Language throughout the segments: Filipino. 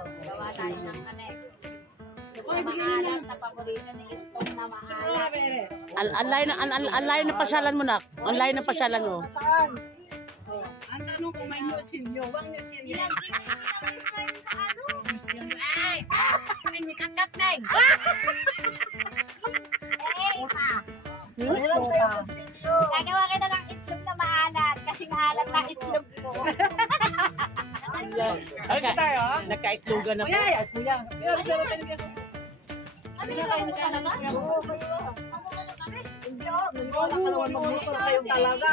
Gawa tayo ng kanek. Maalat na paborito ni Istong na maalat. Ang layo ng pasyalan mo, nak. Ang layo ng pasyalan mo. Saan? Ang tanong kung may musilyo. Wang musilyo. Ilang kayo sa ano? Ay, may kakatneg. Gagawa kita ng itlog na maalat kasi maalat na itlog ko. Ay, tayo, nagkaitlugan na po. Kuya, kuya. Ano yung kayo talaga? Oo, kayo. Ako ano kami? Hindi ako. Maniwala ka naman magmotor kayo talaga.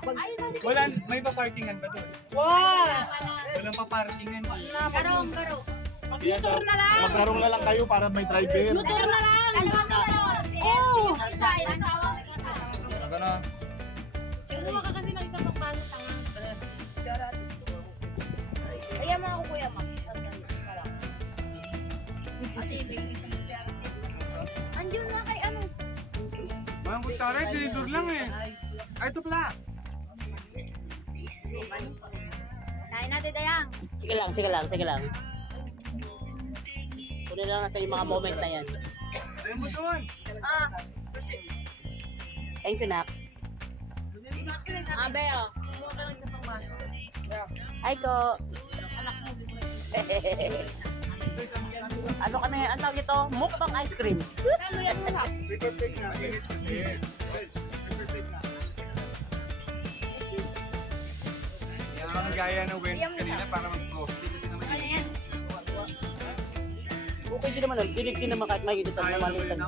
Ay, Wala, may pa-parkingan ba doon? Wow! Walang pa-parkingan. garong. Motor na lang. Magkaroon na lang kayo para may driver. Motor na lang. Dalawa na yun. Si Elsie yung isa, yung asawa ko yung isa. Saka na. Kinuha ka kasi ng isang pagpano tanga. Ayan mo ako kuya ma. Andiyon na kay ano? Mga kutsara, dinidog lang eh. Ay, ito pala. Kain natin dayang. Sige lang. Kunin lang natin yung mga moment na yan. Ayun mo doon. Thank you, nak. Abe oh. Ay ko. Ano kami, ang tawag ito? Mukbang ice cream. Paper plate na. Paper plate na. Yan ang gaya ng Wednesday kanina para mag-frosty. Ano yan? Okay din naman, dilig din naman kahit may editor na malitan.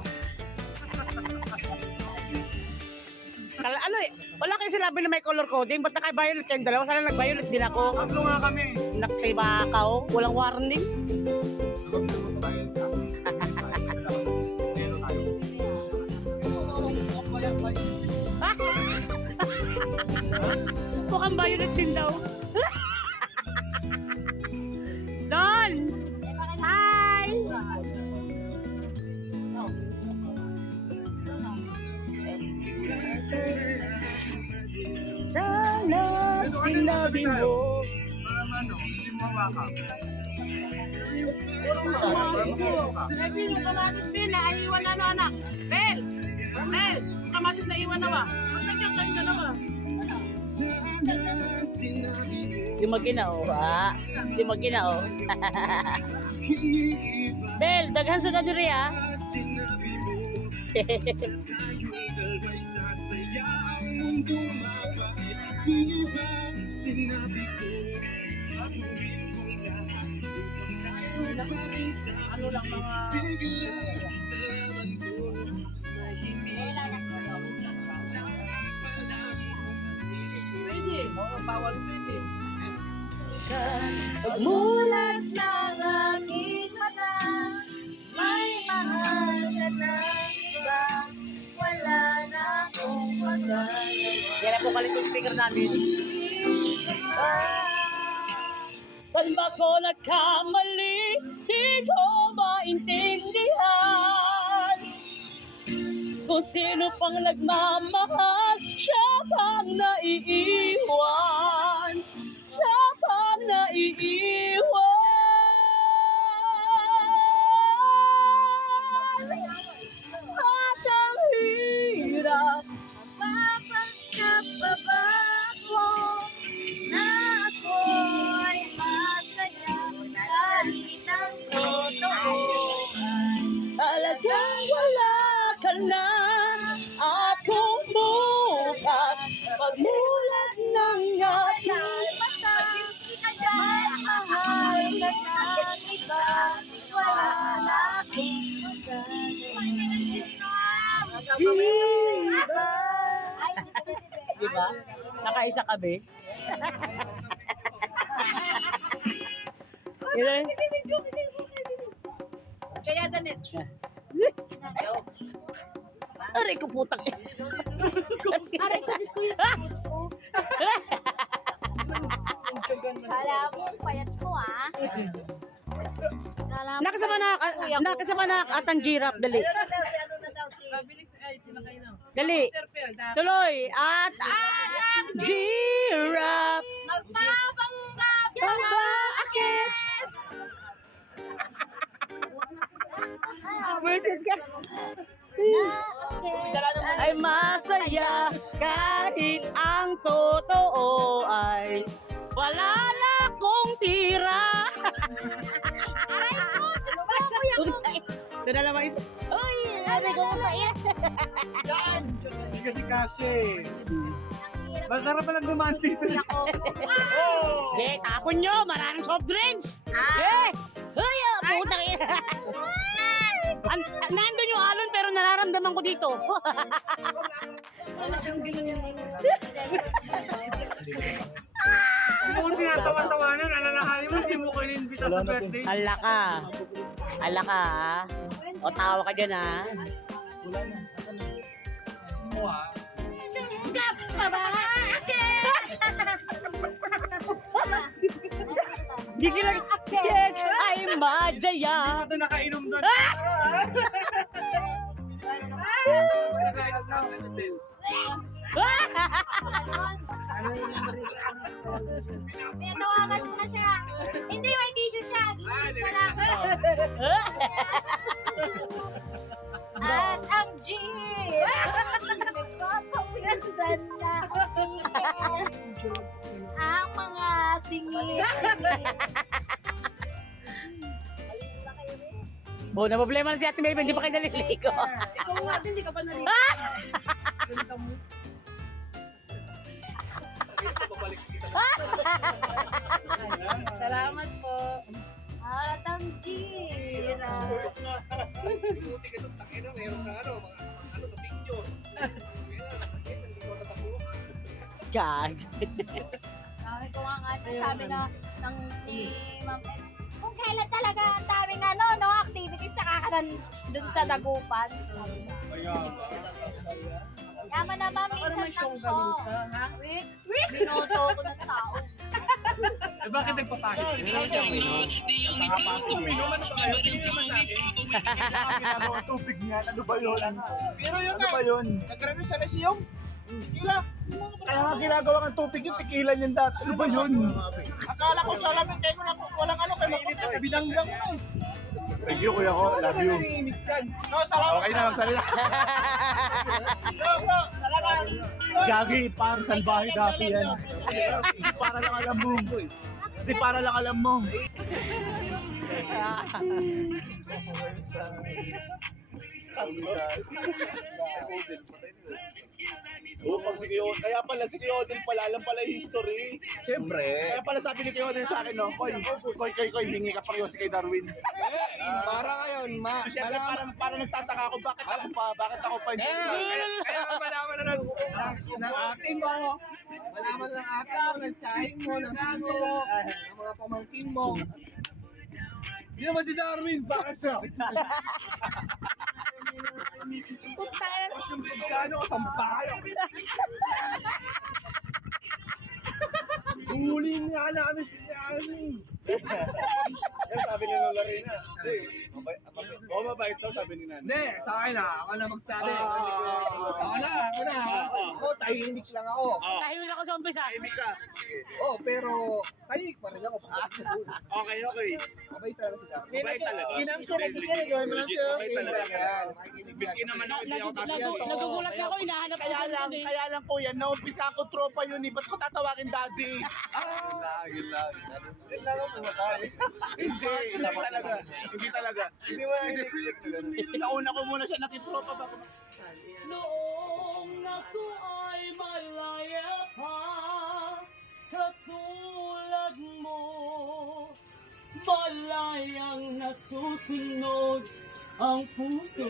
Ano eh, wala kayo sinabi na may color coding, ba't naka-violet kayong dalawa? Sana nag-violet din ako. Tatlo nga kami. Nakibakaw, walang warning. Zero tayo. Mukhang violet din daw. Don! Hi! Sana sinabi mo. Bel, yung kamatis Bel, naiiwan na anak. Bel, kamatis na iwan na ba? Magtagyan kayo dalawa. Di maginaw, ha? Di maginaw. Bel, daghan sa kadiri, ha? Ano lang mga... Pwede, bawal pwede. Mulat ng aking mata, may mahal ka na iba, wala na akong magagawa. Yan na po kalit yung speaker namin. Saan ba ko nagkamali? Di ko maintindihan. Kung sino pang nagmamahal, siya pang naiiwan. Siya pang naiiwan. At ang hirap, Mapagkababa ko na ako'y masaya kahit ang totoo. talagang wala ka na. At kung bukas, pagmulat ng ating mata, May mahal ka na iba, wala na akong magagawa. diba? Nakaisa kami. Yun. Kaya danit. Aray ko putang. Aray ko, Diyos ko yun. Kala mo, payat ko ah. Kala mo, Nakasama na, kuya ko. nakasama na atang giraffe. Dali. Ay, sila kayo na. Dali. Tuloy. At ang giraffe. Magpapangga Pagbaakit. Buisit ka. Ay masaya kahit ang totoo ay wala na kong tira. Ay, po, Diyos ko, kuya ko. Ito na naman isa. Uy, ano ko mo yan? Hindi kasi kasi. Masarap pa lang dumaan dito. Eh, tapon nyo, maraming soft drinks. Eh, uy, putang ina. Nandun yung alon pero nararamdaman ko dito. Hindi mo tinatawa-tawanan. Alalahanin mo, hindi mo ko inimbita sa birthday. Ala ka. Ala ka, ha? O, tawa ka dyan, ha? Mo ah. Gigilag. Yes, ay majaya. Ito nakainom doon. Nakainom na sa hotel. Sinatawagan ko na siya. Hindi, may tissue siya. Gising ko lang. At ang G. Nagpapawisan na ang mga singit. Oh, na problema na si Ate Melvin, hindi pa kayo naliligo. Ikaw nga din, di ka pa nalito. Salamat po. At ang G. Gag. Sabi ko nga sabi na ng ni Ma'am El, kung kailan talaga ang daming no, activities sa kakanan dun sa Dagupan. Yaman na ba, minsan lang po. Binoto ko ng tao. Eh bakit nagpapakit? Tubig nga, ano ba yun? Pero yun ano ba yun? Nagkaroon sa lesyong? Tequila. Kaya nga ginagawa ng tubig yung tikilan yung dati. Ano ba yun? Akala ko sa lamin kayo ko na walang ano kayo maputi. Binanggang ko na eh. Thank you kuya ko, love you. No, salamat. Okay na, magsalita. No, salamat. Gagi, parang salbahe dati yan. Hindi para lang alam mo. Hindi para lang alam mo. Oo, pag si Kuya, kaya pala si Kuya Odin pala, alam pala yung history. Siyempre. Kaya pala sabi ni Kuya Odin sa akin, no, Koy, hingi ka pang yosi kay Darwin. Para ngayon, Siyempre, parang nagtataka ako, bakit ako pa, Kaya ka malaman na Ng akin mo. Malaman ng akin mo, ng tsahin mo, ng ano, ng mga pamangkin mo. Hindi naman si Darwin, bakit siya? Kano ka sampay? Huli niya namin si Darwin. Sabi ni Lola Rina. Mabait daw, sabi ni Nana. Hindi, sa akin na. Ako na magsabi. Ako na. Ako, tahimik lang ako. Tahimik ako sa umpisa. Oh, pero tahimik pa rin ako. Okay. Mabait talaga si Darwin. Mabait talaga. Ginamsa na siya. Gawin mo lang siya. Mabait talaga. Miskin naman ako, hindi ako tatawagin. Nagugulat ako, hinahanap ko Kaya lang kuya, naumpisa ako tropa yun eh. Ba't ko tatawagin daddy? Hindi talaga. Nauna ko muna siya nakitropa bago. Noong ako ay malaya pa, katulad mo, malayang nasusunod ang puso.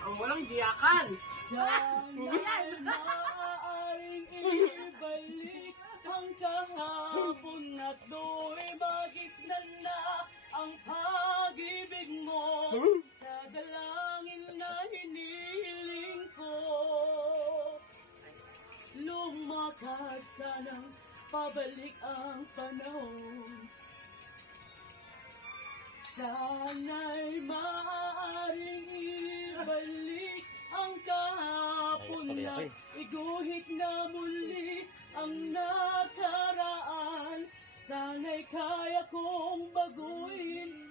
Ang walang giyakan. Sana maaaring ibalik ang kahapon at do'y magisnan na ang pag-ibig mo sa dalangin na hinihiling ko. Lumakad sanang pabalik ang panahon. Sana'y maaaring ibalik ang kahapon na iguhit na muli ang nakaraan. Sana'y kaya kong baguhin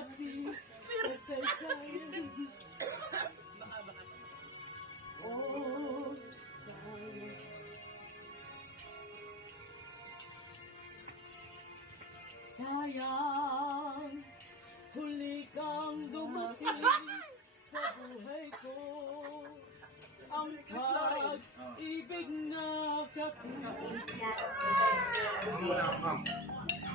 ating kasaysayan. Oh, sayang. Sayang, huli kang dumating sa buhay ko. Ang pag-ibig na kakulang.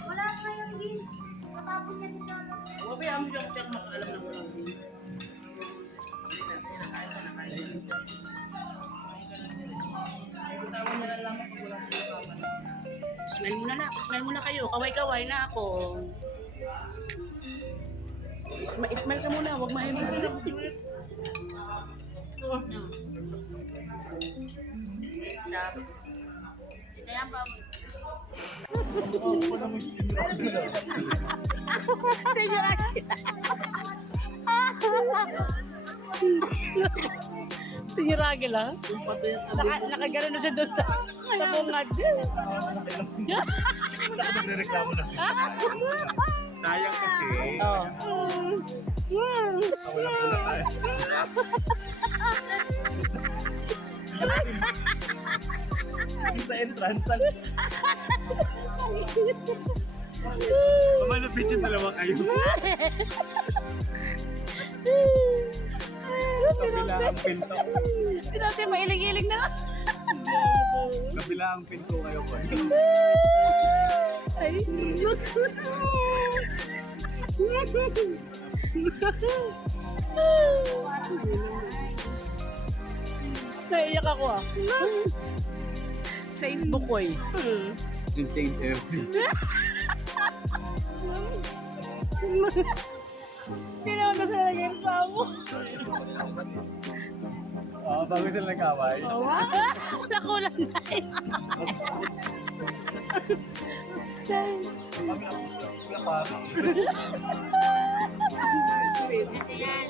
Wala pa yung jeans. Matapon niya din naman. Wabi, amo yung tiyak makalam na walang din. Smell muna na. Smell muna kayo. Kaway-kaway na ako. Smell ka muna. Huwag mahimik na. Kaya pa. Sige, Ragil, ha? Nakagano na siya doon sa bungad. Nagre-reklamo na siya. Sayang kasi. Oh. Wala po na tayo. Sa entrance. Malapit yung dalawa kayo. Kabila ang pinto. Si Dati mailing-iling na. Kabila ang pinto kayo pa. Ay. Naiyak ako ah. Safe bukoy. Insane FC. Hindi naman na sila naging mo. Bago sila nag-away. Nakulang na yun. Ito yan.